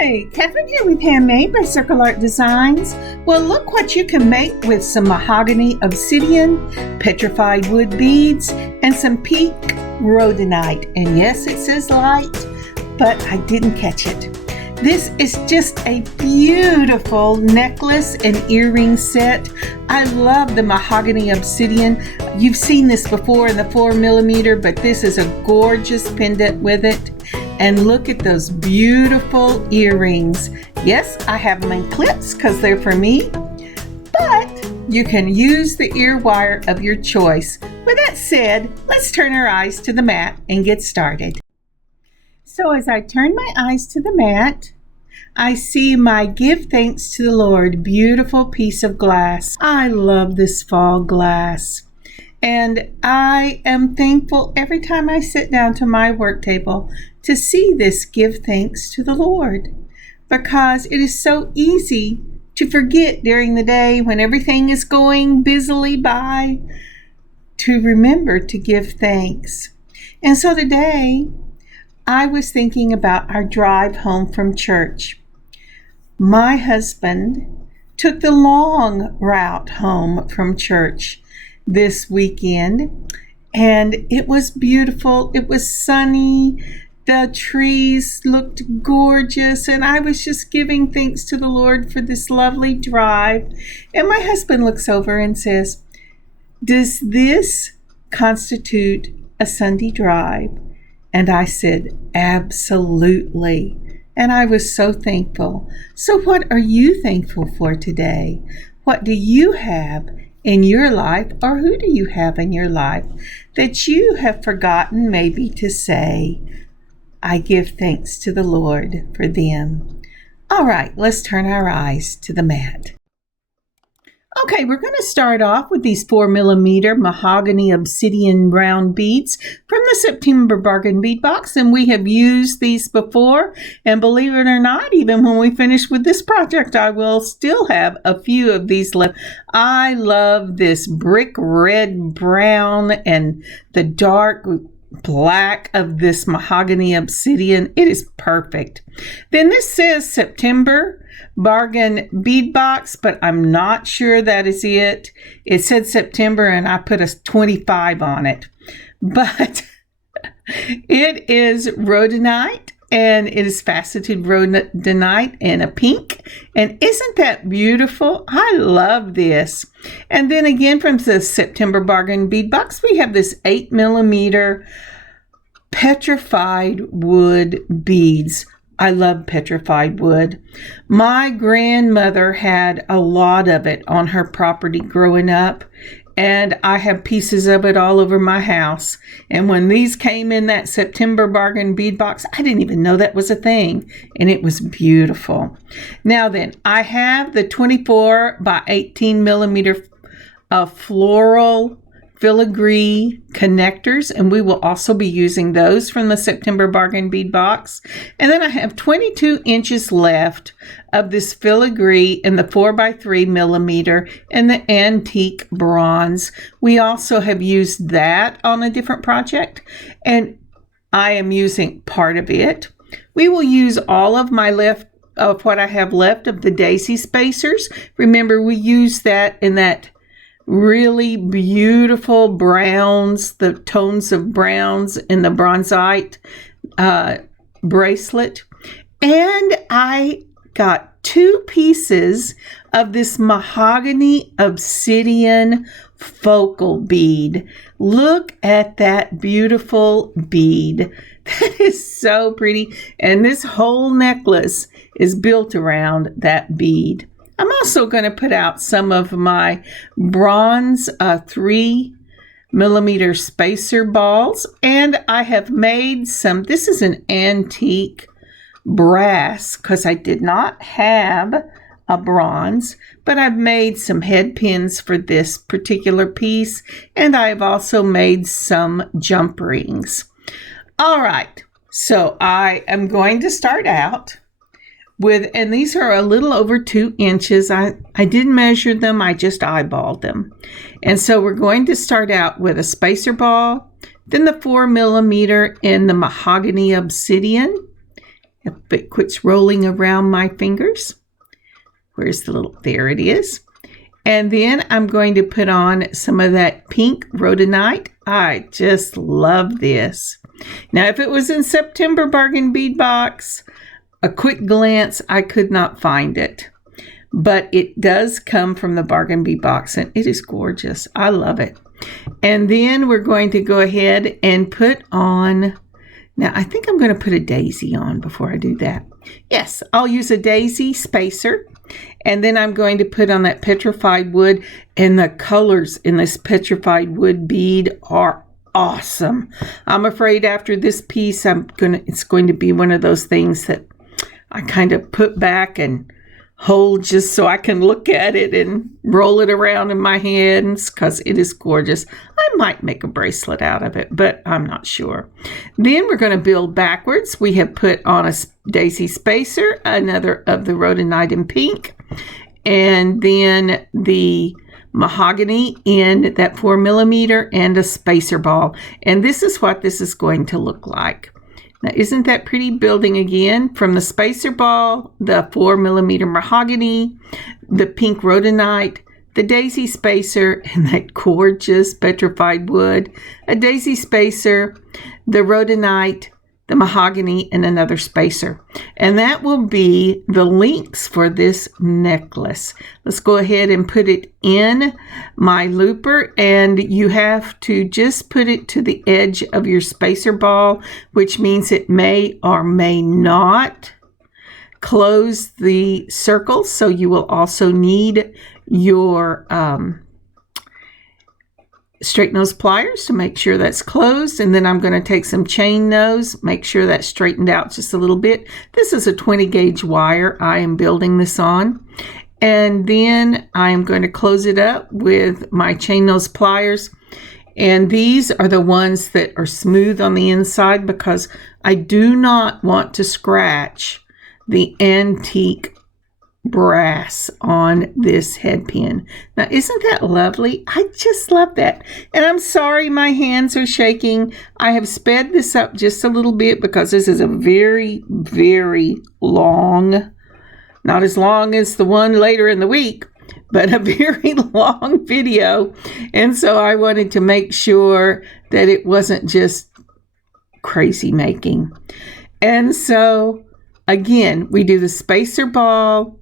Hi, Kathryn here with Handmade by Designs. Well, look what you can make with some Mahogany Obsidian, petrified wood beads, and some pink Rhodonite. And yes, it says light, but I didn't catch it. This is just a beautiful necklace and earring set. I love the Mahogany Obsidian. You've seen this before in the 4mm, but this is a gorgeous pendant with it. And look at those beautiful earrings. Yes, I have them in clips because they're for me, but you can use the ear wire of your choice. With that said, let's turn our eyes to the mat and get started. So as I turn my eyes to the mat, I see my Give Thanks to the Lord beautiful piece of glass. I love this fall glass. And I am thankful every time I sit down to my work table to see this Give Thanks to the Lord, because it is so easy to forget during the day when everything is going busily by to remember to give thanks. And so today I was thinking about our drive home from church. My husband took the long route home from church this weekend, and it was beautiful. It was sunny. The trees looked gorgeous, and I was just giving thanks to the Lord for this lovely drive. And my husband looks over and says, "Does this constitute a Sunday drive?" And I said, "Absolutely." And I was so thankful. So what are you thankful for today? What do you have in your life, or who do you have in your life that you have forgotten maybe to say, "I give thanks to the Lord for them"? All right, let's turn our eyes to the mat. Okay, we're going to start off with these 4mm Mahogany Obsidian round beads from the September Bargain Bead Box, and we have used these before, and believe it or not, even when we finish with this project, I will still have a few of these left. I love this brick red brown and the dark black of this Mahogany Obsidian. It is perfect. Then this says September Bargain Bead Box, but I'm not sure that is it. It said September and I put a 25 on it, but it is Rhodonite, and it is faceted Rhodonite in a pink. And isn't that beautiful? I love this. And then again from the September Bargain Bead Box, we have this 8mm petrified wood beads. I love petrified wood. My grandmother had a lot of it on her property growing up, and I have pieces of it all over my house. And when these came in that September Bargain Bead Box, I didn't even know that was a thing, and it was beautiful. Now then, I have the 24 by 18mm floral filigree connectors, and we will also be using those from the September Bargain Bead Box. And then I have 22 inches left of this filigree in the 4x3mm and the antique bronze. We also have used that on a different project, and I am using part of it. We will use all of my of what I have left of the daisy spacers. Remember, we used that in that really beautiful browns, the tones of browns in the bronzite bracelet. And I got 2 pieces of this Mahogany Obsidian focal bead. Look at that beautiful bead. That is so pretty. And this whole necklace is built around that bead. I'm also going to put out some of my bronze 3mm spacer balls, and I have made some. This is an antique brass because I did not have a bronze, but I've made some head pins for this particular piece, and I've also made some jump rings. All right, so I am going to start out and these are a little over 2 inches. I didn't measure them, I just eyeballed them. And so we're going to start out with a spacer ball, then the 4mm in the Mahogany Obsidian, If it quits rolling around my fingers. Where's the little, there it is. And then I'm going to put on some of that pink Rhodonite. I just love this. Now, if it was in September bargain bead box, a quick glance, I could not find it. But it does come from the bargain bead box, and it is gorgeous. I love it. And then we're going to go ahead and put on, now I think I'm going to put a daisy on before I do that. Yes, I'll use a daisy spacer. And then I'm going to put on that petrified wood, and the colors in this petrified wood bead are awesome. I'm afraid after this piece, it's going to be one of those things that I kind of put back and hold just so I can look at it and roll it around in my hands because it is gorgeous. I might make a bracelet out of it, but I'm not sure. Then we're going to build backwards. We have put on a daisy spacer, another of the Rhodonite in pink, and then the mahogany in that 4mm and a spacer ball. And this is what this is going to look like. Now, isn't that pretty? Building again from the spacer ball, the 4mm mahogany, the pink Rhodonite, the daisy spacer, and that gorgeous petrified wood, a daisy spacer, the Rhodonite, the mahogany, and another spacer. And that will be the links for this necklace. Let's go ahead and put it in my looper, and you have to just put it to the edge of your spacer ball, which means it may or may not close the circle. So you will also need your straight nose pliers to make sure that's closed. And then I'm going to take some chain nose, make sure that's straightened out just a little bit. This is a 20 gauge wire I am building this on. And then I am going to close it up with my chain nose pliers. And these are the ones that are smooth on the inside because I do not want to scratch the antique brass on this head pin. Now, isn't that lovely? I just love that. And I'm sorry my hands are shaking. I have sped this up just a little bit because this is a very, very long, not as long as the one later in the week, but a very long video. And so I wanted to make sure that it wasn't just crazy making. And so again, we do the spacer ball,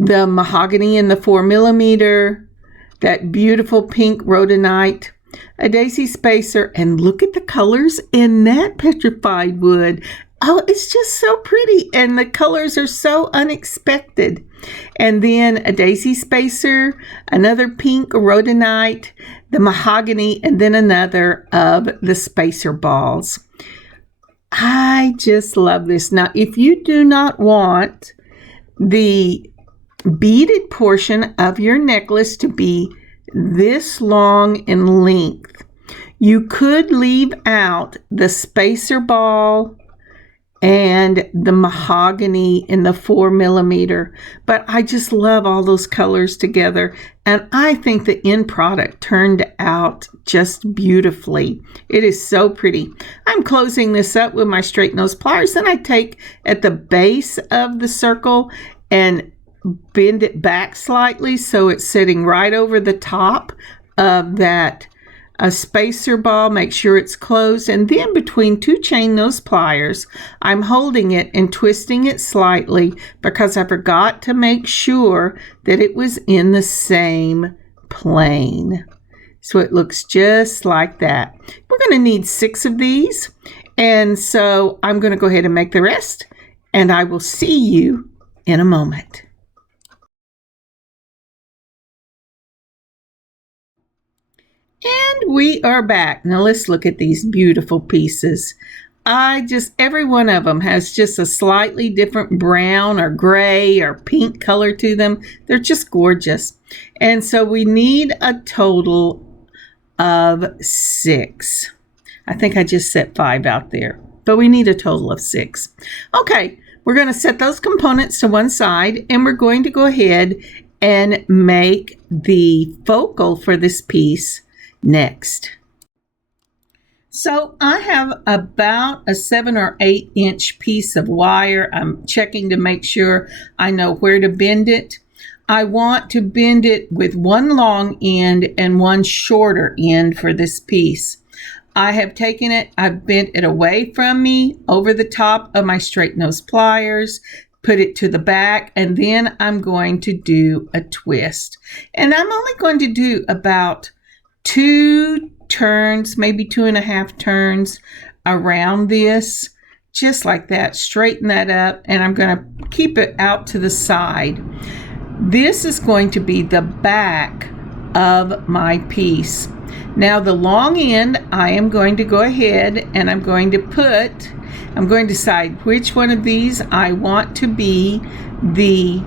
the mahogany in the 4mm, that beautiful pink Rhodonite, a daisy spacer, and look at the colors in that petrified wood. Oh, it's just so pretty, and the colors are so unexpected. And then a daisy spacer, another pink Rhodonite, the mahogany, and then another of the spacer balls. I just love this. Now, if you do not want the beaded portion of your necklace to be this long in length, you could leave out the spacer ball and the mahogany in the 4mm, but I just love all those colors together, and I think the end product turned out just beautifully. It is so pretty. I'm closing this up with my straight nose pliers, then I take at the base of the circle and bend it back slightly so it's sitting right over the top of that spacer ball. Make sure it's closed, and then between two chain nose pliers, I'm holding it and twisting it slightly because I forgot to make sure that it was in the same plane. So it looks just like that. We're going to need 6 of these, and so I'm going to go ahead and make the rest, and I will see you in a moment. And we are back. Now let's look at these beautiful pieces. Every one of them has just a slightly different brown or gray or pink color to them. They're just gorgeous. And so we need a total of 6. I think I just set 5 out there, but we need a total of 6. Okay, we're going to set those components to one side, and we're going to go ahead and make the focal for this piece next. So I have about a 7 or 8 inch piece of wire. I'm checking to make sure I know where to bend it. I want to bend it with one long end and one shorter end for this piece. I have taken it, I've bent it away from me over the top of my straight nose pliers, put it to the back, and then I'm going to do a twist. And I'm only going to do about 2 turns, maybe 2.5 turns around this, just like that. Straighten that up, and I'm going to keep it out to the side. This is going to be the back of my piece. Now the long end, I am going to go ahead and I'm going to decide which one of these I want to be the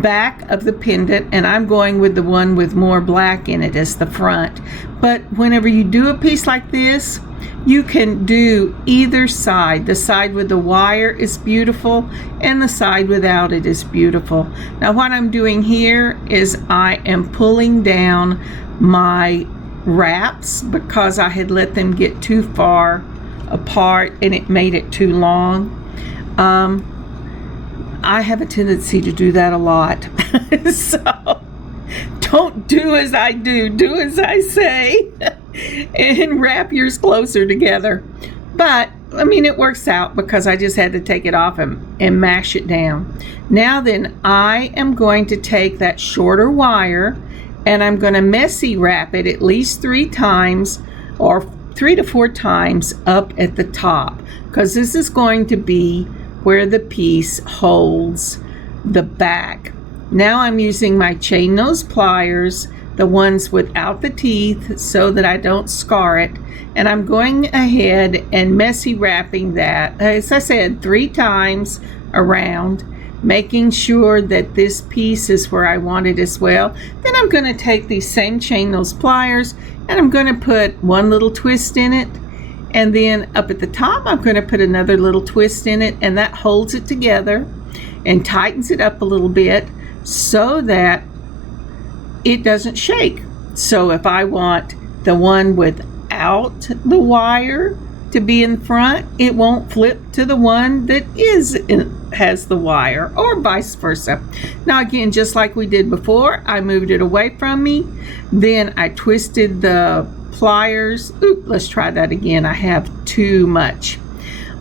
back of the pendant, and I'm going with the one with more black in it as the front. But whenever you do a piece like this, you can do either side. The side with the wire is beautiful and the side without it is beautiful. Now what I'm doing here is I am pulling down my wraps because I had let them get too far apart and it made it too long. I have a tendency to do that a lot. So don't do as I do as I say, and wrap yours closer together. But I mean, it works out because I just had to take it off and mash it down. Now then, I am going to take that shorter wire and I'm going to messy wrap it at least 3 times, or 3 to 4 times up at the top, because this is going to be where the piece holds the back. Now I'm using my chain nose pliers, the ones without the teeth, so that I don't scar it, and I'm going ahead and messy wrapping that, as I said, 3 times around, making sure that this piece is where I want it as well. Then I'm going to take these same chain nose pliers and I'm going to put one little twist in it, and then up at the top I'm going to put another little twist in it, and that holds it together and tightens it up a little bit so that it doesn't shake. So if I want the one without the wire to be in front, it won't flip to the one that has the wire, or vice versa. Now again, just like we did before, I moved it away from me, then I twisted the pliers. Let's try that again. I have too much.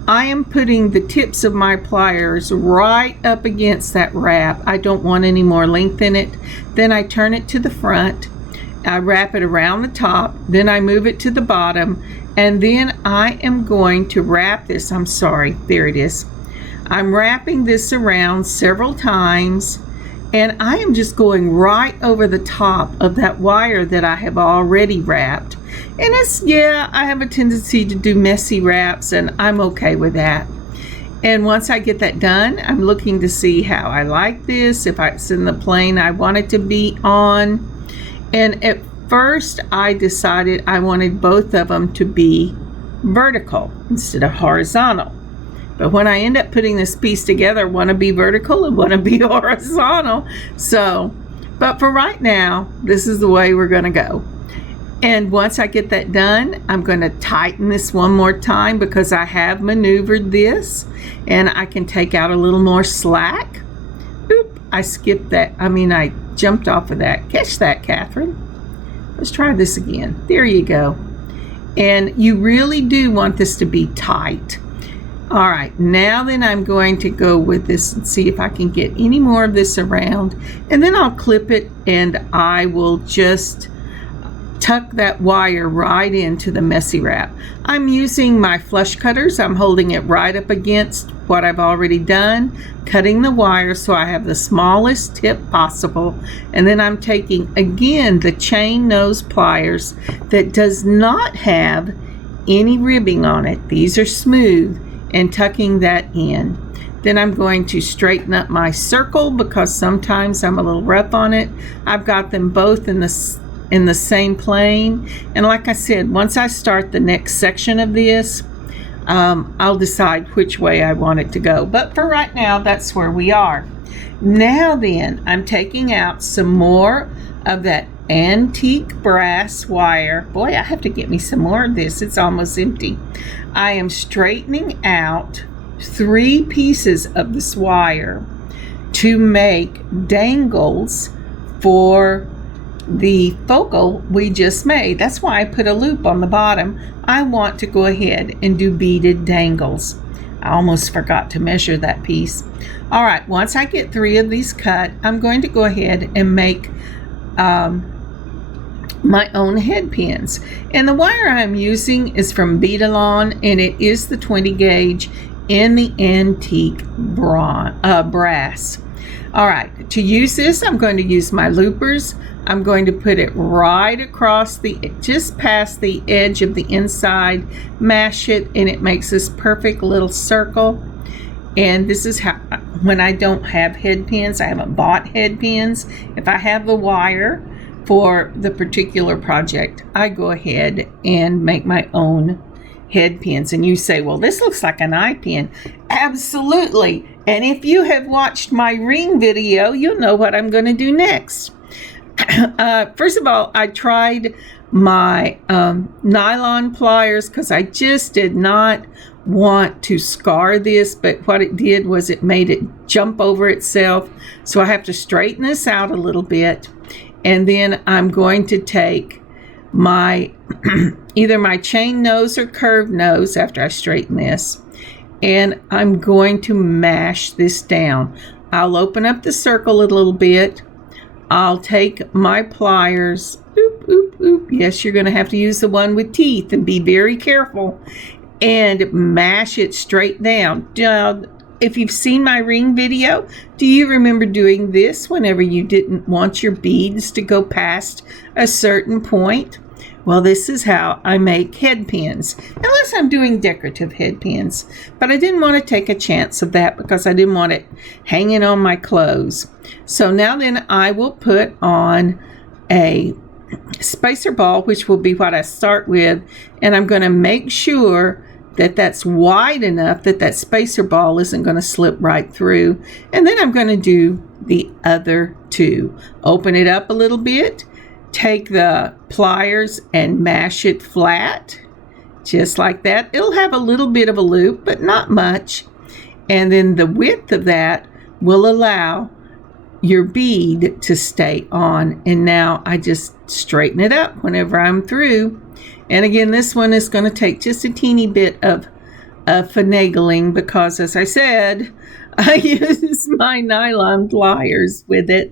I am putting the tips of my pliers right up against that wrap. I don't want any more length in it. Then I turn it to the front, I wrap it around the top, then I move it to the bottom, and then I am going to wrap this. There it is. I'm wrapping this around several times, and I am just going right over the top of that wire that I have already wrapped. And I have a tendency to do messy wraps, and I'm okay with that. And once I get that done, I'm looking to see how I like this, if it's in the plane I want it to be on. And at first I decided I wanted both of them to be vertical instead of horizontal. But when I end up putting this piece together, I want to be vertical and want to be horizontal. But for right now, this is the way we're going to go. And once I get that done, I'm going to tighten this one more time because I have maneuvered this, and I can take out a little more slack. I skipped that. I jumped off of that. Catch that, Kathryn. Let's try this again. There you go. And you really do want this to be tight. All right, now then I'm going to go with this and see if I can get any more of this around, and then I'll clip it, and I will just tuck that wire right into the messy wrap. I'm using my flush cutters. I'm holding it right up against what I've already done, cutting the wire so I have the smallest tip possible, and then I'm taking again the chain nose pliers that does not have any ribbing on it. These are smooth, and tucking that in. Then I'm going to straighten up my circle because sometimes I'm a little rough on it. I've got them both in the same plane, and like I said, once I start the next section of this, I'll decide which way I want it to go. But for right now, that's where we are. Now then, I'm taking out some more of that antique brass wire. Boy, I have to get me some more of this. It's almost empty. I am straightening out 3 pieces of this wire to make dangles for the focal we just made. That's why I put a loop on the bottom. I want to go ahead and do beaded dangles. I almost forgot to measure that piece. All right, once I get 3 of these cut, I'm going to go ahead and make my own head pins. And the wire I'm using is from Beading, and it is the 20 gauge in the antique brass. All right, to use this, I'm going to use my loopers. I'm going to put it right across just past the edge of the inside, mash it, and it makes this perfect little circle. And this is how, when I don't have head pins, I haven't bought head pins. If I have the wire for the particular project, I go ahead and make my own head pins. And you say, well, this looks like an eye pin. Absolutely. And if you have watched my ring video, you'll know what I'm going to do next. First of all, I tried my nylon pliers because I just did not want to scar this, but what it did was it made it jump over itself. So I have to straighten this out a little bit, and then I'm going to take my either my chain nose or curved nose after I straighten this, and I'm going to mash this down. I'll open up the circle a little bit. I'll take my pliers, oop, oop, oop. Yes, you're going to have to use the one with teeth and be very careful, and mash it straight down. If you've seen my ring video, do you remember doing this whenever you didn't want your beads to go past a certain point? Well, this is how I make head pins, unless I'm doing decorative head pins. But I didn't want to take a chance of that because I didn't want it hanging on my clothes. So now then I will put on a spacer ball, which will be what I start with, and I'm going to make sure that that's wide enough that that spacer ball isn't going to slip right through. And then I'm going to do the other 2. Open it up a little bit, take the pliers and mash it flat, just like that. It'll have a little bit of a loop, but not much. And then the width of that will allow your bead to stay on. And now I just straighten it up whenever I'm through. And again, this one is going to take just a teeny bit of finagling because, as I said, I use my nylon pliers with it,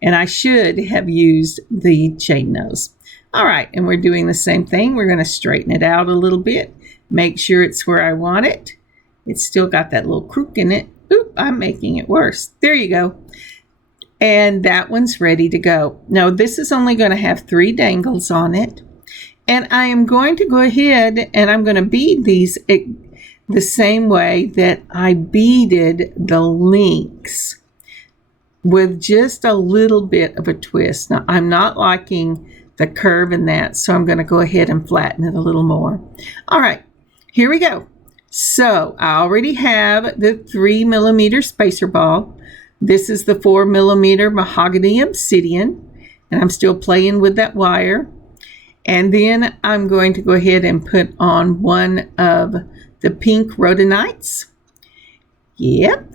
and I should have used the chain nose. All right, and we're doing the same thing. We're going to straighten it out a little bit, make sure it's where I want it. It's still got that little crook in it. Oop, I'm making it worse. There you go. And that one's ready to go. Now, this is only going to have 3 dangles on it. And I am going to go ahead and I'm going to bead these the same way that I beaded the links, with just a little bit of a twist. Now, I'm not liking the curve in that, so I'm going to go ahead and flatten it a little more. All right, here we go. So I already have the 3mm spacer ball. This is the 4mm Mahogany Obsidian, and I'm still playing with that wire. And then I'm going to go ahead and put on one of the pink Rhodonites. Yep.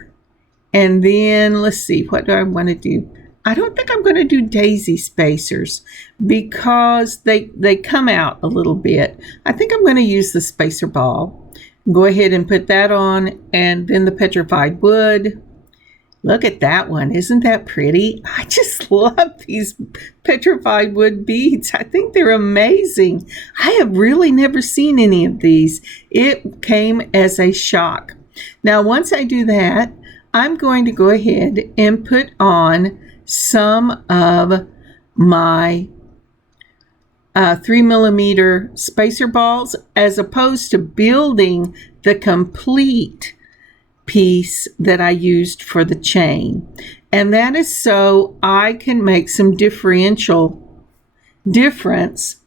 And then let's see, what do I want to do? I don't think I'm going to do daisy spacers because they come out a little bit. I think I'm going to use the spacer ball. Go ahead and put that on, and then the petrified wood. Look at that one. Isn't that pretty? I just love these petrified wood beads. I think they're amazing. I have really never seen any of these. It came as a shock. Now, once I do that, I'm going to go ahead and put on some of my 3mm spacer balls, as opposed to building the complete piece that I used for the chain. And that is so I can make some difference,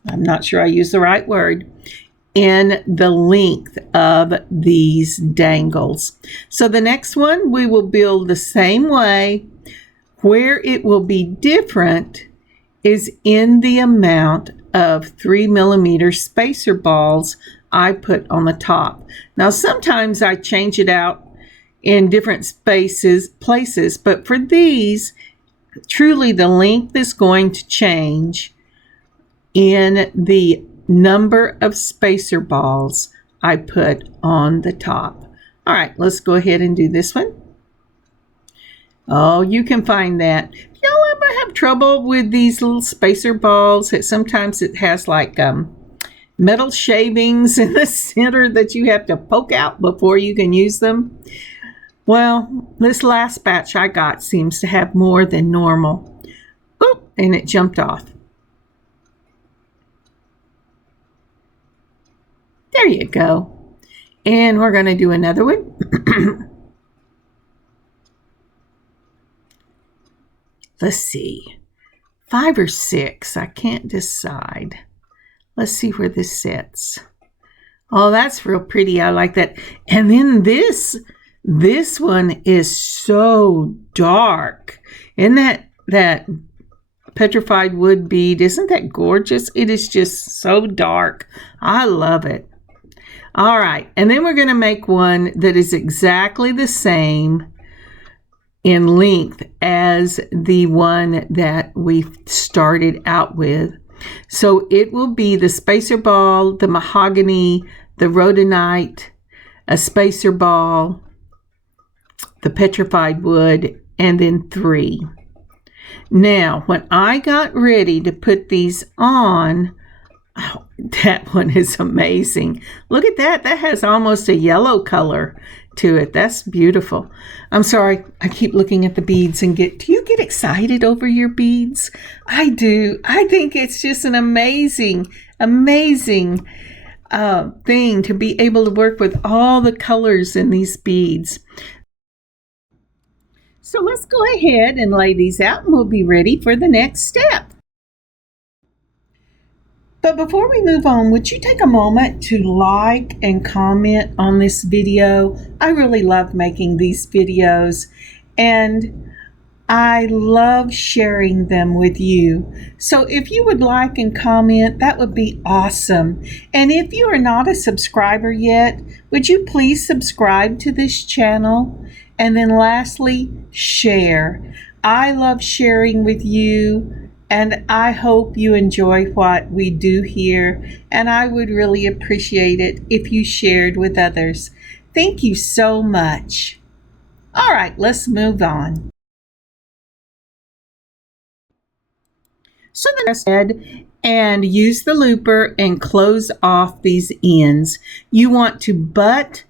I'm not sure I used the right word, in the length of these dangles. So the next one we will build the same way. Where it will be different is in the amount of 3mm spacer balls I put on the top. Now sometimes I change it out in different places, but for these, truly the length is going to change in the number of spacer balls I put on the top. All right, let's go ahead and do this one. Oh, you can find that. Y'all ever have trouble with these little spacer balls? Sometimes it has like metal shavings in the center that you have to poke out before you can use them. Well, this last batch I got seems to have more than normal. Oop, and it jumped off. There you go. And we're going to do another one. Let's see. 5 or 6. I can't decide. Let's see where this sits. Oh, that's real pretty. I like that. And then this one is so dark. Isn't that petrified wood bead? Isn't that gorgeous? It is just so dark. I love it. All right, and then we're going to make one that is exactly the same in length as the one that we started out with. So it will be the spacer ball, the mahogany, the rhodonite, a spacer ball, the petrified wood, and then 3. Now, when I got ready to put these on, oh, that one is amazing. Look at that. That has almost a yellow color to it. That's beautiful. I'm sorry. I keep looking at the beads and do you get excited over your beads? I do. I think it's just an amazing thing to be able to work with all the colors in these beads. So let's go ahead and lay these out and we'll be ready for the next step. But before we move on, would you take a moment to like and comment on this video? I really love making these videos and I love sharing them with you. So if you would like and comment, that would be awesome. And if you are not a subscriber yet, would you please subscribe to this channel? And then lastly, share. I love sharing with you. And I hope you enjoy what we do here, and I would really appreciate it if you shared with others. Thank you so much. All right, let's move on. So then I said, and use the looper and close off these ends. You want to butt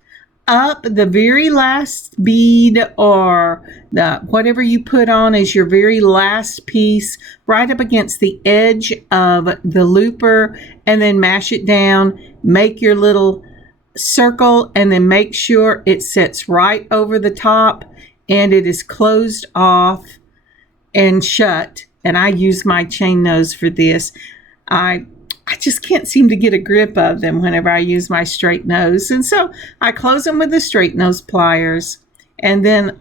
up the very last bead or whatever you put on as your very last piece right up against the edge of the looper, and then mash it down, make your little circle, and then make sure it sits right over the top and it is closed off and shut. And I use my chain nose for this. I just can't seem to get a grip of them whenever I use my straight nose. And so I close them with the straight nose pliers, and then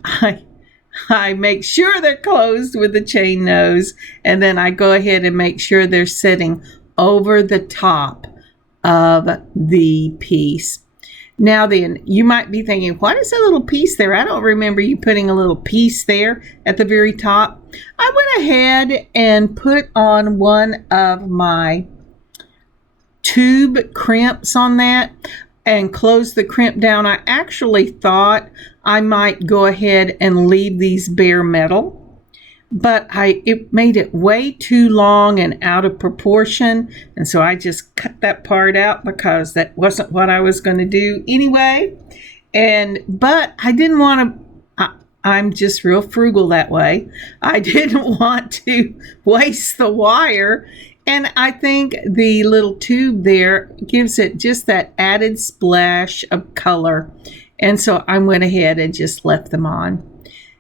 I make sure they're closed with the chain nose, and then I go ahead and make sure they're sitting over the top of the piece. Now then, you might be thinking, what is a little piece there? I don't remember you putting a little piece there at the very top. I went ahead and put on one of my tube crimps on that and close the crimp down. I actually thought I might go ahead and leave these bare metal, but it made it way too long and out of proportion, and so I just cut that part out because that wasn't what I was going to do anyway. But I didn't want to, I'm just real frugal that way. I didn't want to waste the wire. And I think the little tube there gives it just that added splash of color. And so I went ahead and just left them on.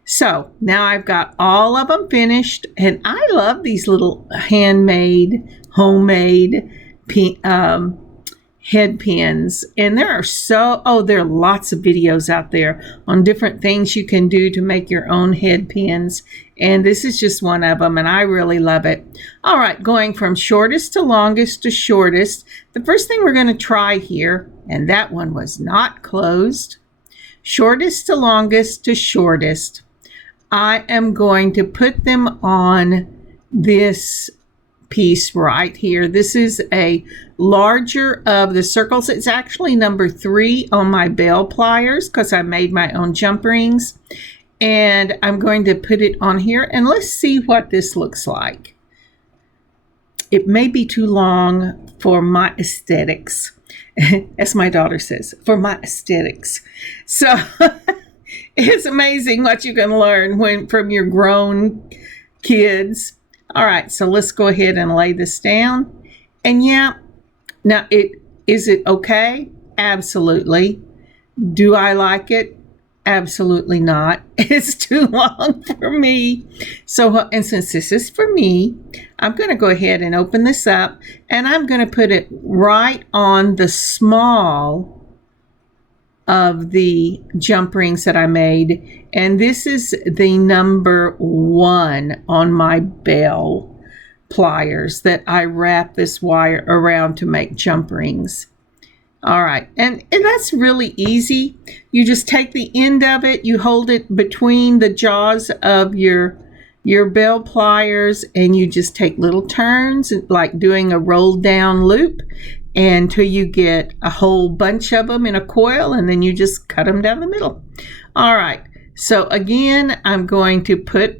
So now I've got all of them finished. And I love these little handmade, homemade head pins, and there are lots of videos out there on different things you can do to make your own head pins, and this is just one of them, and I really love it. All right, going from shortest to longest to shortest, the first thing we're going to try here, and that one was not closed, shortest to longest to shortest. I am going to put them on this piece right here. This is a larger of the circles. It's actually number 3 on my bell pliers because I made my own jump rings, and I'm going to put it on here, and let's see what this looks like. It may be too long for my aesthetics, as my daughter says, for my aesthetics. So it's amazing what you can learn from your grown kids. All right, so let's go ahead and lay this down. And yeah, now is it okay? Absolutely. Do I like it? Absolutely not. It's too long for me. So, and since this is for me, I'm going to go ahead and open this up, and I'm going to put it right on the small of the jump rings that I made, and this is the number 1 on my bell pliers that I wrap this wire around to make jump rings. All right, and that's really easy. You just take the end of it, you hold it between the jaws of your bell pliers, and you just take little turns like doing a roll down loop until you get a whole bunch of them in a coil, and then you just cut them down the middle. All right, so again, I'm going to put,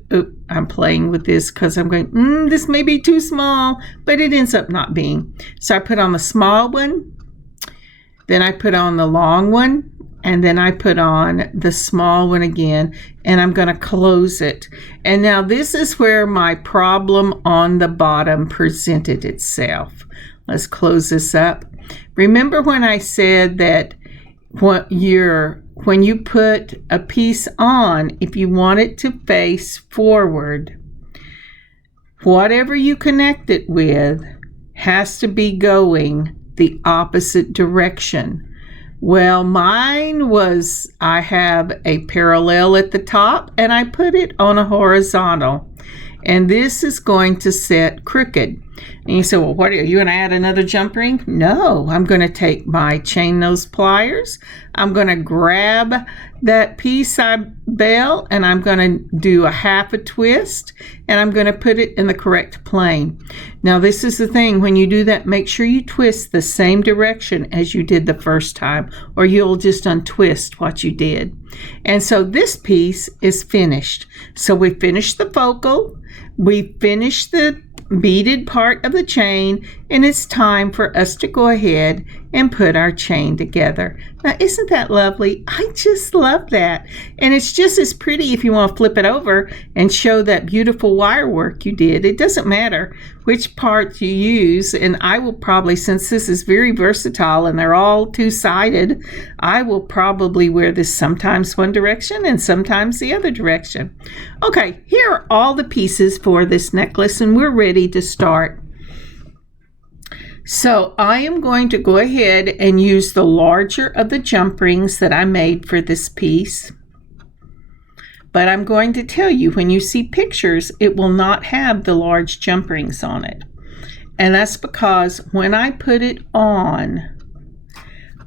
I'm playing with this because I'm going, this may be too small, but it ends up not being. So I put on the small one, then I put on the long one, and then I put on the small one again, and I'm going to close it. And now this is where my problem on the bottom presented itself. Let's close this up. Remember when I said that when you put a piece on, if you want it to face forward, whatever you connect it with has to be going the opposite direction. Well, mine was, I have a parallel at the top, and I put it on a horizontal, and this is going to set crooked. And you say, well, what are you going to add another jump ring? No, I'm going to take my chain nose pliers. I'm going to grab that piece I bell, and I'm going to do a half a twist, and I'm going to put it in the correct plane. Now, this is the thing. When you do that, make sure you twist the same direction as you did the first time, or you'll just untwist what you did. And so this piece is finished. So we finished the focal, we finished the beaded part of the chain, and it's time for us to go ahead and put our chain together. Now, isn't that lovely? I just love that. And it's just as pretty if you want to flip it over and show that beautiful wire work you did. It doesn't matter which part you use, and I will probably, since this is very versatile and they're all two-sided, I will probably wear this sometimes one direction and sometimes the other direction. Okay, here are all the pieces for this necklace, and we're ready to start. So I am going to go ahead and use the larger of the jump rings that I made for this piece. But I'm going to tell you, when you see pictures, it will not have the large jump rings on it. And that's because when I put it on,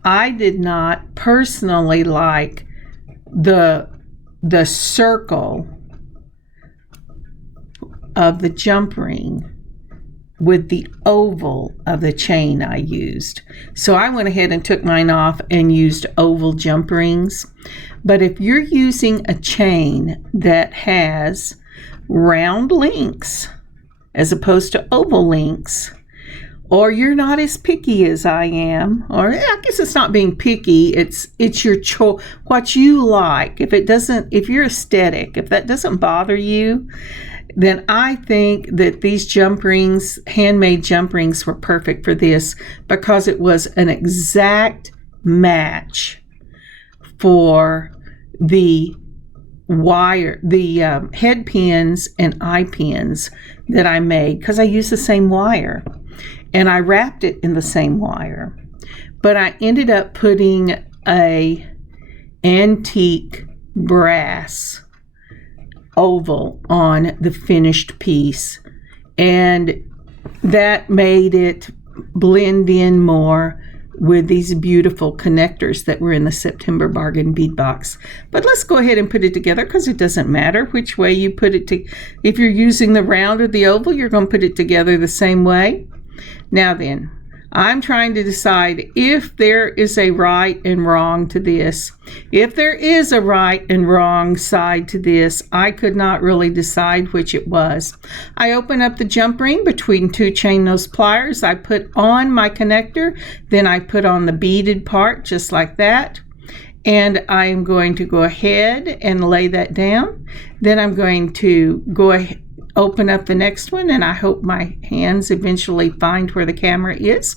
I did not personally like the circle of the jump ring with the oval of the chain I used. So I went ahead and took mine off and used oval jump rings. But if you're using a chain that has round links as opposed to oval links, or you're not as picky as I am, or I guess it's not being picky, it's your choice, what you like. If you're aesthetic, if that doesn't bother you, then I think that these jump rings, handmade jump rings, were perfect for this because it was an exact match for the wire, the head pins and eye pins that I made, because I used the same wire and I wrapped it in the same wire. but I ended up putting a antique brass oval on the finished piece, and that made it blend in more with these beautiful connectors that were in the September bargain bead box. But let's go ahead and put it together, because it doesn't matter which way you put it to. If you're using the round or the oval, you're going to put it together the same way. Now then, I'm trying to decide if there is a right and wrong to this. If there is a right and wrong side to this, I could not really decide which it was. I open up the jump ring between two chain nose pliers. I put on my connector, then I put on the beaded part just like that. And I am going to go ahead and lay that down. Then I'm going to go ahead, open up the next one, and I hope my hands eventually find where the camera is.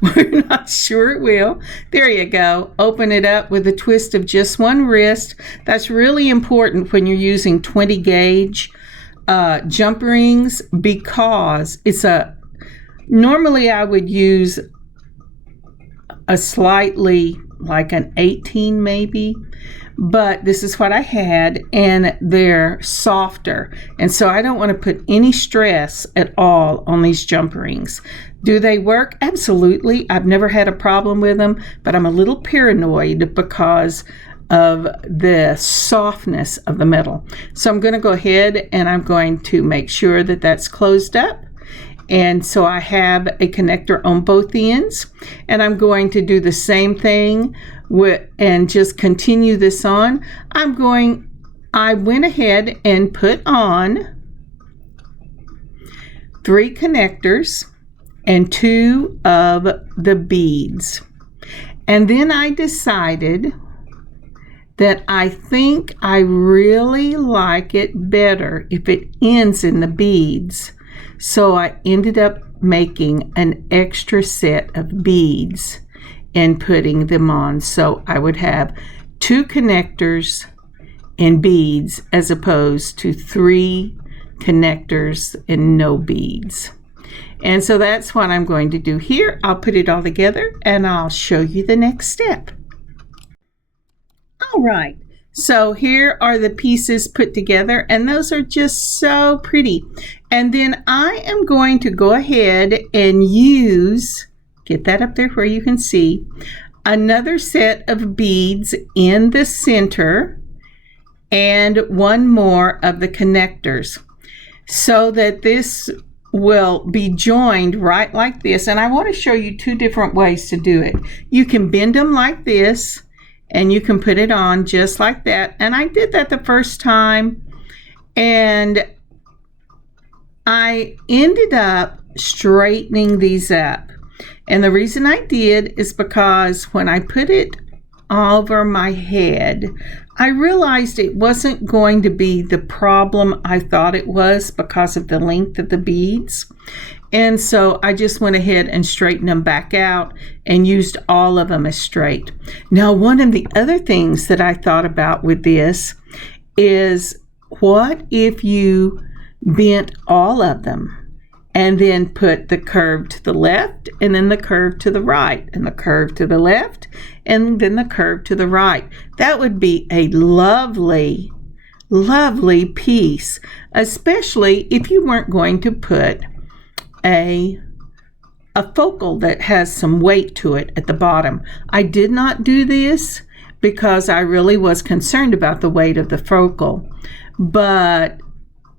We're not sure it will. There you go. Open it up with a twist of just one wrist. That's really important when you're using 20 gauge jump rings, because normally I would use a slightly like an 18 maybe, but this is what I had, and they're softer, and so I don't want to put any stress at all on these jump rings. Do they work? Absolutely. I've never had a problem with them, but I'm a little paranoid because of the softness of the metal. So I'm going to go ahead and I'm going to make sure that that's closed up. And so I have a connector on both ends, and I'm going to do the same thing and just continue this on. I went ahead and put on 3 connectors and 2 of the beads. And then I decided that I think I really like it better if it ends in the beads. So I ended up making an extra set of beads and putting them on. So I would have 2 connectors and beads as opposed to 3 connectors and no beads. And so that's what I'm going to do here. I'll put it all together and I'll show you the next step. All right. So here are the pieces put together, and those are just so pretty. And then I am going to go ahead and get that up there where you can see, another set of beads in the center and 1 more of the connectors, so that this will be joined right like this. And I want to show you 2 different ways to do it. You can bend them like this, and you can put it on just like that. And I did that the first time, and I ended up straightening these up. And the reason I did is because when I put it over my head, I realized it wasn't going to be the problem I thought it was because of the length of the beads. And so I just went ahead and straightened them back out and used all of them as straight. Now, one of the other things that I thought about with this is, what if you bent all of them and then put the curve to the left and then the curve to the right and the curve to the left and then the curve to the right? That would be a lovely, lovely piece, especially if you weren't going to put a focal that has some weight to it at the bottom. I did not do this because I really was concerned about the weight of the focal. But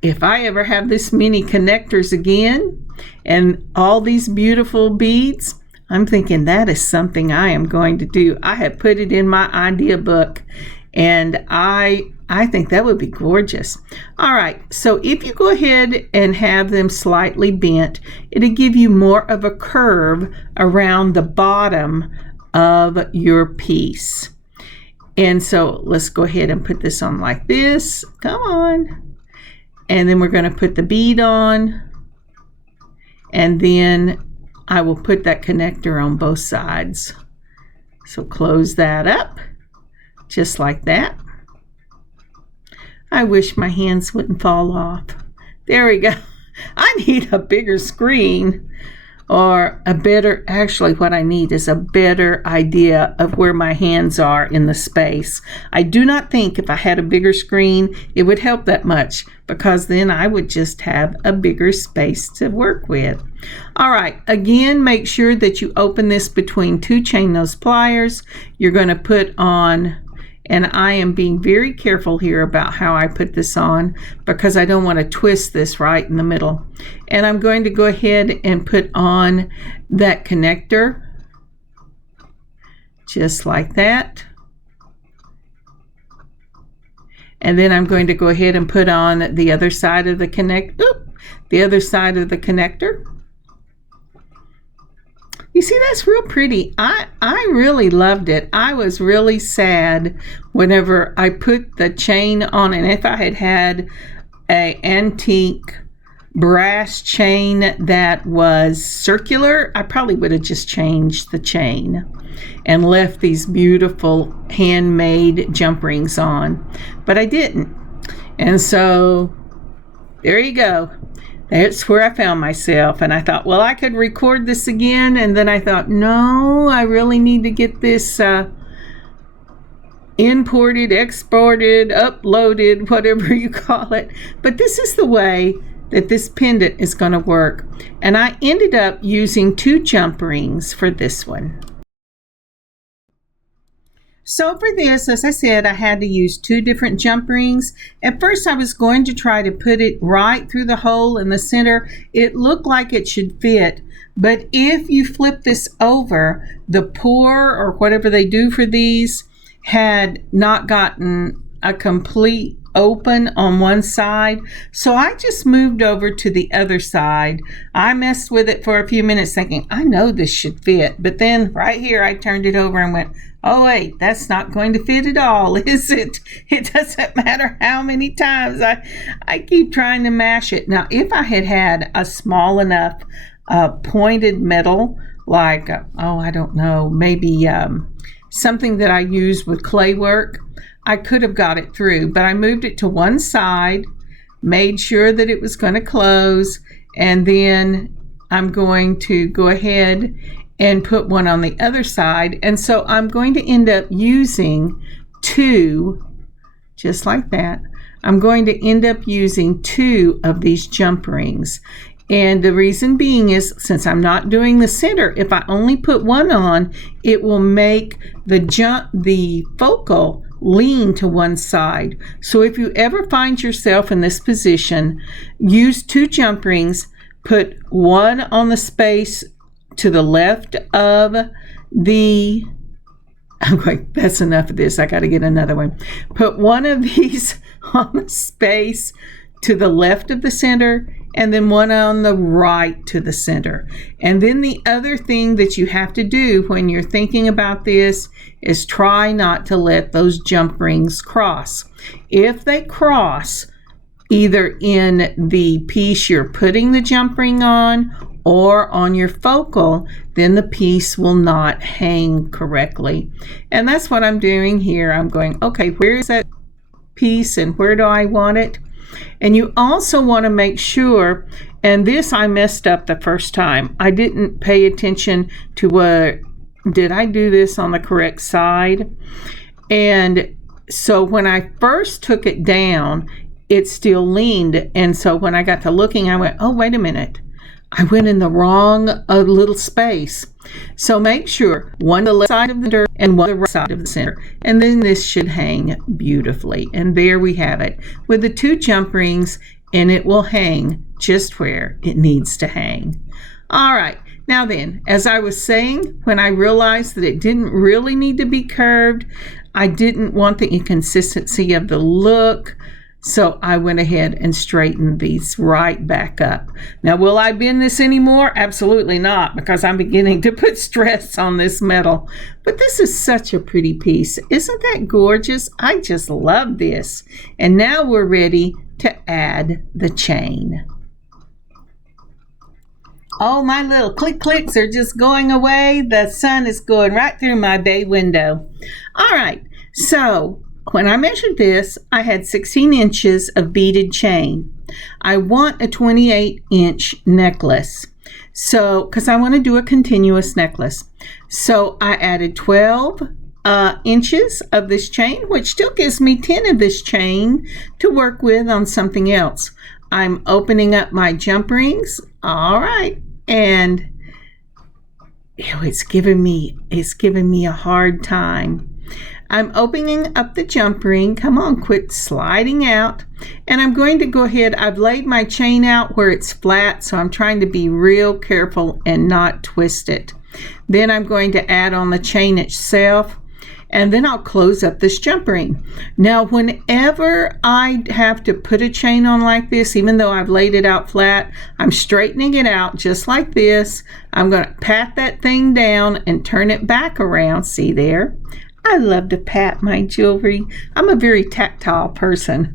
if I ever have this many connectors again and all these beautiful beads, I'm thinking that is something I am going to do. I have put it in my idea book, and I think that would be gorgeous. All right, so if you go ahead and have them slightly bent, it'll give you more of a curve around the bottom of your piece. And so let's go ahead and put this on like this. Come on. And then we're going to put the bead on, and then I will put that connector on both sides. So close that up just like that. I wish my hands wouldn't fall off. There we go. I need a bigger screen. or a better, actually what I need is a better idea of where my hands are in the space. I do not think if I had a bigger screen, it would help that much, because then I would just have a bigger space to work with. All right, again, make sure that you open this between 2 chain nose pliers. You're going to put on, and I am being very careful here about how I put this on because I don't want to twist this right in the middle. And I'm going to go ahead and put on that connector just like that. And then I'm going to go ahead and put on the other side of the connector. You see, that's real pretty. I really loved it. I was really sad whenever I put the chain on, and if I had had an antique brass chain that was circular, I probably would have just changed the chain and left these beautiful handmade jump rings on, but I didn't. And so there you go. That's where I found myself, and I thought, well, I could record this again, and then I thought, no, I really need to get this imported, exported, uploaded, whatever you call it. But this is the way that this pendant is going to work, and I ended up using 2 jump rings for this one. So for this, as I said, I had to use 2 different jump rings. At first, I was going to try to put it right through the hole in the center. It looked like it should fit, but if you flip this over, the pour or whatever they do for these had not gotten a complete open on one side, so I just moved over to the other side. I messed with it for a few minutes thinking, I know this should fit, but then right here I turned it over and went, oh wait, that's not going to fit at all, is it? It doesn't matter how many times I keep trying to mash it. Now, if I had had a small enough pointed metal, like, I don't know, maybe something that I use with clay work, I could have got it through, but I moved it to one side, made sure that it was going to close, and then I'm going to go ahead and put one on the other side. And so I'm going to end up using 2, just like that. I'm going to end up using 2 of these jump rings. And the reason being is, since I'm not doing the center, if I only put one on, it will make the focal lean to one side. So if you ever find yourself in this position, use 2 jump rings, put one on the space to the left of the, that's enough of this, I got to get another one. Put one of these on the space to the left of the center, and then one on the right to the center. And then the other thing that you have to do when you're thinking about this is try not to let those jump rings cross. If they cross, either in the piece you're putting the jump ring on or on your focal, then the piece will not hang correctly. And that's what I'm doing here. I'm going, okay, where is that piece and where do I want it? And you also want to make sure, and this I messed up the first time. I didn't pay attention to did I do this on the correct side? And so when I first took it down, it still leaned. And so when I got to looking, I went, oh, wait a minute. I went in the wrong little space. So make sure one the left side of the center and one the right side of the center. And then this should hang beautifully. And there we have it with the 2 jump rings, and it will hang just where it needs to hang. All right. Now then, as I was saying, when I realized that it didn't really need to be curved, I didn't want the inconsistency of the look. So I went ahead and straightened these right back up. Now, will I bend this anymore? Absolutely not, because I'm beginning to put stress on this metal. But this is such a pretty piece. Isn't that gorgeous? I just love this. And now we're ready to add the chain. Oh, my little click-clicks are just going away. The sun is going right through my bay window. All right, so when I measured this, I had 16 inches of beaded chain. I want a 28-inch necklace. So, because I want to do a continuous necklace. So I added 12 inches of this chain, which still gives me 10 of this chain to work with on something else. I'm opening up my jump rings. All right. And it's giving me a hard time. I'm opening up the jump ring. Come on, quit sliding out. And I'm going to go ahead. I've laid my chain out where it's flat, so I'm trying to be real careful and not twist it. Then I'm going to add on the chain itself, and then I'll close up this jump ring. Now, whenever I have to put a chain on like this, even though I've laid it out flat, I'm straightening it out just like this. I'm going to pat that thing down and turn it back around. See there? I love to pat my jewelry. I'm a very tactile person.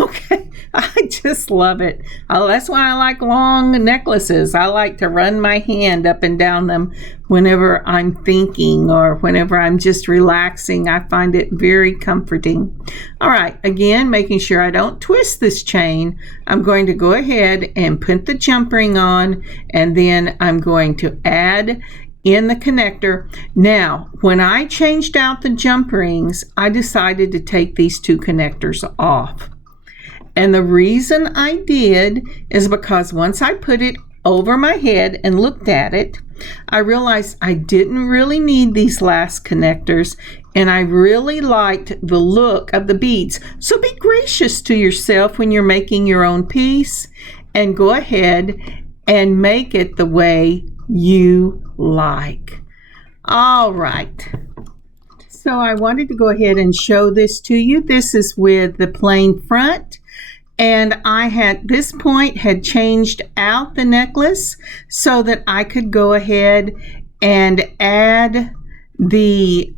Okay, I just love it. Oh, that's why I like long necklaces. I like to run my hand up and down them whenever I'm thinking or whenever I'm just relaxing. I find it very comforting. All right, again, making sure I don't twist this chain. I'm going to go ahead and put the jump ring on, and then I'm going to add in the connector. Now, when I changed out the jump rings, I decided to take these two connectors off. And the reason I did is because once I put it over my head and looked at it, I realized I didn't really need these last connectors, and I really liked the look of the beads. So be gracious to yourself when you're making your own piece, and go ahead and make it the way you like. All right, so I wanted to go ahead and show this to you. This is with the plain front, and I had this point had changed out the necklace so that I could go ahead and add the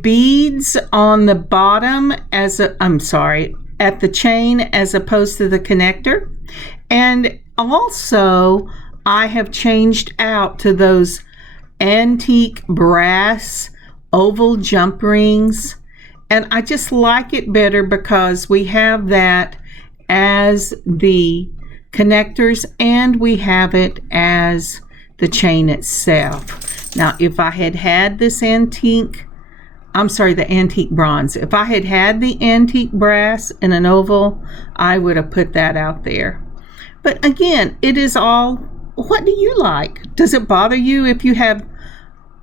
beads on the bottom at the chain as opposed to the connector. And also, I have changed out to those antique brass oval jump rings, and I just like it better because we have that as the connectors and we have it as the chain itself. Now, if I had had this the antique bronze, if I had had the antique brass in an oval, I would have put that out there. But again, it is all, what do you like? Does it bother you if you have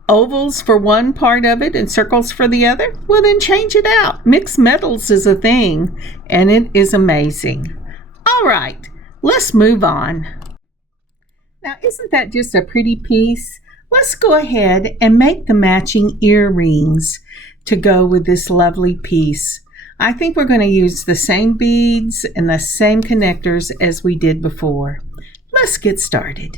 ovals for one part of it and circles for the other? Well, then change it out. Mixed metals is a thing, and it is amazing. All right, let's move on. Now, isn't that just a pretty piece? Let's go ahead and make the matching earrings to go with this lovely piece. I think we're going to use the same beads and the same connectors as we did before. Let's get started.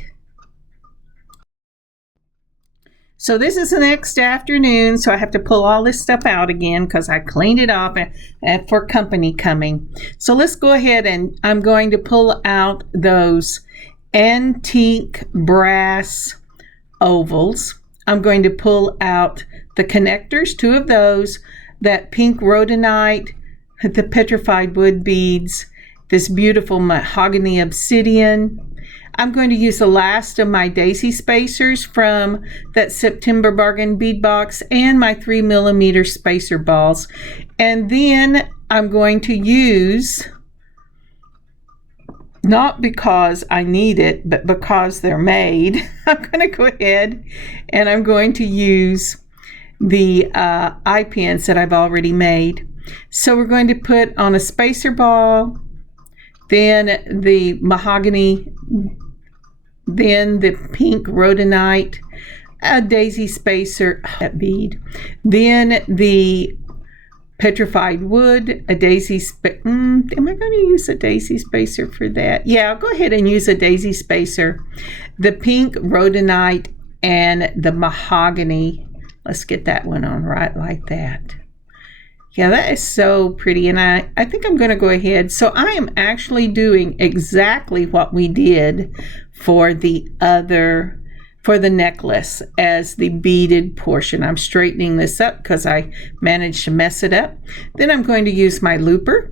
So this is the next afternoon, so I have to pull all this stuff out again because I cleaned it off for company coming. So let's go ahead, and I'm going to pull out those antique brass ovals. I'm going to pull out the connectors, 2 of those, that pink rhodonite, the petrified wood beads, this beautiful mahogany obsidian. I'm going to use the last of my daisy spacers from that September bargain bead box and my 3mm spacer balls. And then I'm going to use, not because I need it, but because they're made, I'm going to go ahead and I'm going to use the eye pins that I've already made. So we're going to put on a spacer ball, then the mahogany, then the pink rhodonite, a daisy spacer, that bead, then the petrified wood, a daisy am I going to use a daisy spacer for that? Yeah, I'll go ahead and use a daisy spacer, the pink rhodonite, and the mahogany. Let's get that one on right like that. Yeah, that is so pretty, and I think I'm going to go ahead. So I am actually doing exactly what we did for the necklace as the beaded portion. I'm straightening this up because I managed to mess it up. Then I'm going to use my looper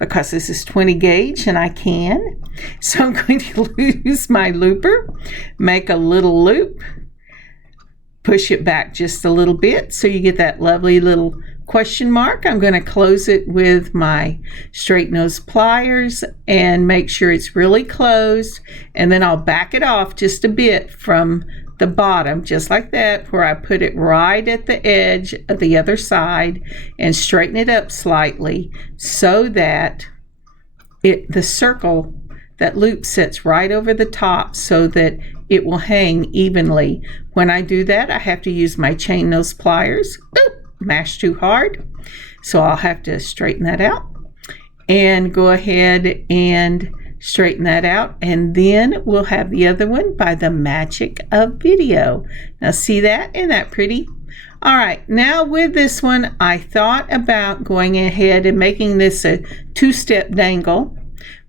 because this is 20 gauge and I can. So I'm going to use my looper, make a little loop, push it back just a little bit so you get that lovely little question mark. I'm going to close it with my straight nose pliers and make sure it's really closed, and then I'll back it off just a bit from the bottom, just like that, where I put it right at the edge of the other side, and straighten it up slightly so that the circle, that loop, sits right over the top so that it will hang evenly. When I do that, I have to use my chain nose pliers. Oop, mash too hard, so I'll have to straighten that out and go ahead and straighten that out, and then we'll have the other one by the magic of video. Now see that? Isn't that pretty? All right, now with this one, I thought about going ahead and making this a two-step dangle,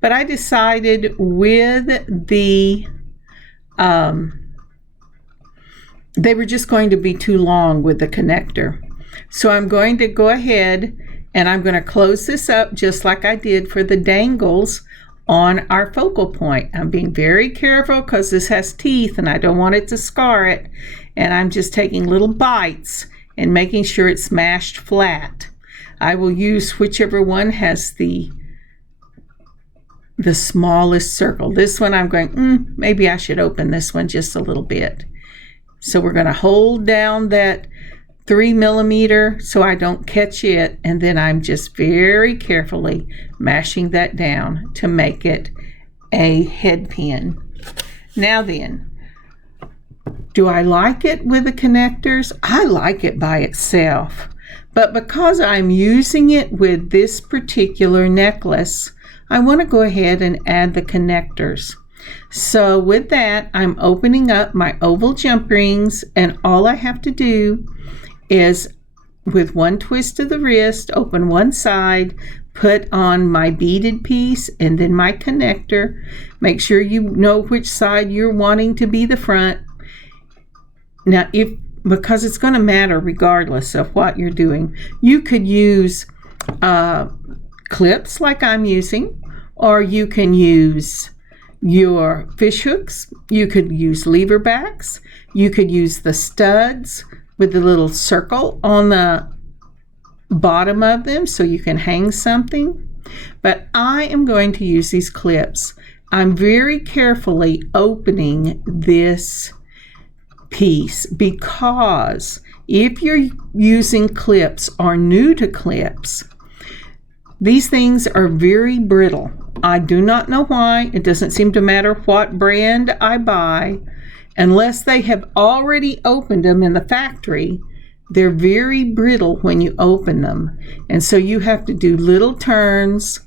but I decided with the they were just going to be too long with the connector. So I'm going to go ahead and I'm going to close this up just like I did for the dangles on our focal point. I'm being very careful because this has teeth and I don't want it to scar it. And I'm just taking little bites and making sure it's mashed flat. I will use whichever one has the smallest circle. This one I'm going, maybe I should open this one just a little bit. So we're going to hold down that 3 millimeter so I don't catch it, and then I'm just very carefully mashing that down to make it a head pin. Now then, do I like it with the connectors? I like it by itself, but because I'm using it with this particular necklace, I want to go ahead and add the connectors. So with that, I'm opening up my oval jump rings, and all I have to do is with one twist of the wrist, open one side, put on my beaded piece and then my connector. Make sure you know which side you're wanting to be the front. Now, because it's going to matter regardless of what you're doing, you could use clips like I'm using, or you can use your fish hooks, you could use lever backs, you could use the studs with the little circle on the bottom of them so you can hang something. But I am going to use these clips. I'm very carefully opening this piece because if you're using clips or new to clips, these things are very brittle. I do not know why. It doesn't seem to matter what brand I buy. Unless they have already opened them in the factory, they're very brittle when you open them. And so you have to do little turns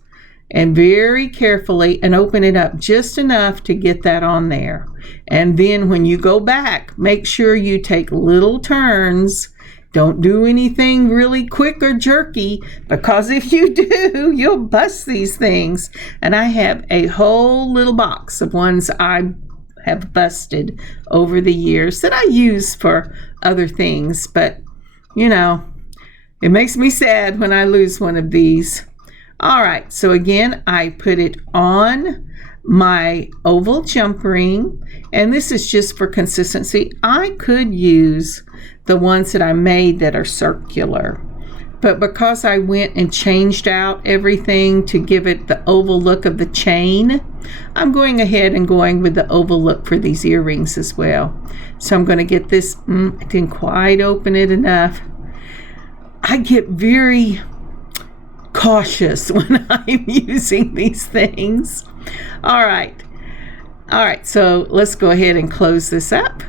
and very carefully and open it up just enough to get that on there. And then when you go back, make sure you take little turns. Don't do anything really quick or jerky, because if you do, you'll bust these things. And I have a whole little box of ones I have busted over the years that I use for other things, but you know, it makes me sad when I lose one of these. All right, so again, I put it on my oval jump ring, and this is just for consistency. I could use the ones that I made that are circular, but because I went and changed out everything to give it the oval look of the chain, I'm going ahead and going with the oval look for these earrings as well. So I'm going to get this, I didn't quite open it enough. I get very cautious when I'm using these things. All right, so let's go ahead and close this up.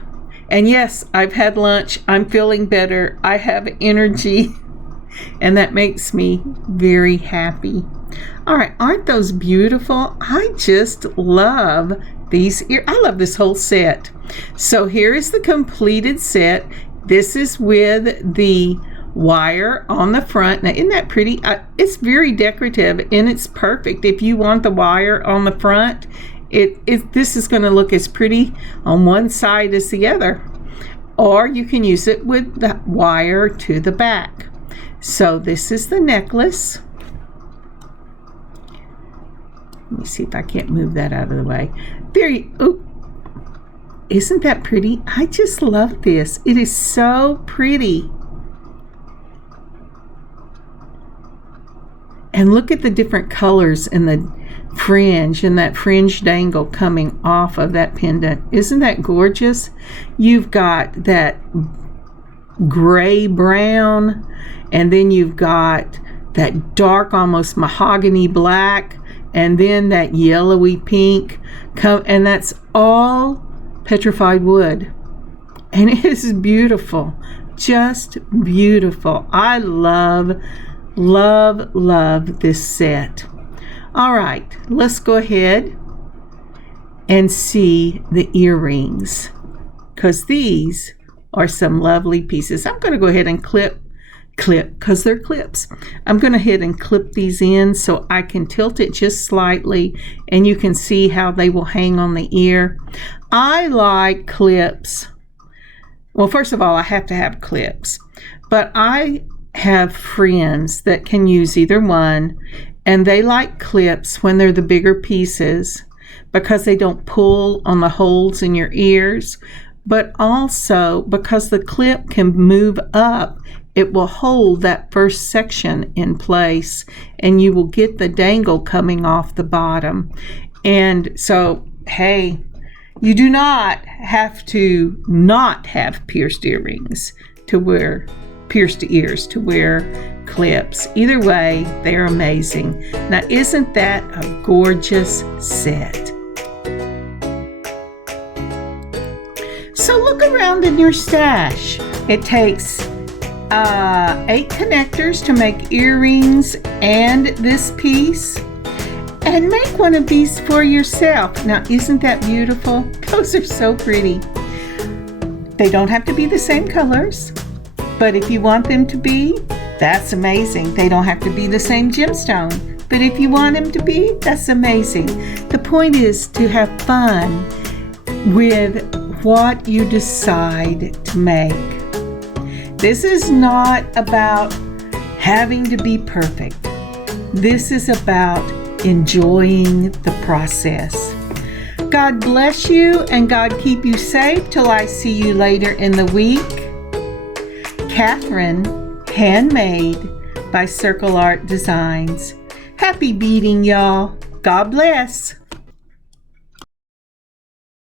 And yes, I've had lunch. I'm feeling better. I have energy. And that makes me very happy. All right, aren't those beautiful? I just love these. I love this whole set. So here is the completed set. This is with the wire on the front. Now, isn't that pretty? It's very decorative and it's perfect. If you want the wire on the front, this is going to look as pretty on one side as the other. Or you can use it with the wire to the back. So this is the necklace. Let me see if I can't move that out of the way. Isn't that pretty? I just love this. It is so pretty. And look at the different colors in the fringe and that fringe dangle coming off of that pendant. Isn't that gorgeous? You've got that gray brown, and then you've got that dark, almost mahogany black, and then that yellowy pink, and that's all petrified wood. And it is beautiful, just beautiful. I love this set. All right, let's go ahead and see the earrings, because these are some lovely pieces. I'm going to go ahead and clip, because they're clips. I'm going to head and clip these in so I can tilt it just slightly and you can see how they will hang on the ear. I like clips. Well, first of all, I have to have clips, but I have friends that can use either one, and they like clips when they're the bigger pieces because they don't pull on the holes in your ears, but also because the clip can move up, it will hold that first section in place and you will get the dangle coming off the bottom. And so, hey, you do not have to not have pierced earrings to wear pierced ears to wear clips. Either way, they're amazing. Now, isn't that a gorgeous set? So look around in your stash. It takes 8 connectors to make earrings and this piece. And make one of these for yourself. Now, isn't that beautiful? Those are so pretty. They don't have to be the same colors, but if you want them to be, that's amazing. They don't have to be the same gemstone, but if you want them to be, that's amazing. The point is to have fun with what you decide to make. This is not about having to be perfect. This is about enjoying the process. God bless you and God keep you safe till I see you later in the week. Kathryn, Handmade by Circle Art Designs. Happy beading, y'all. God bless.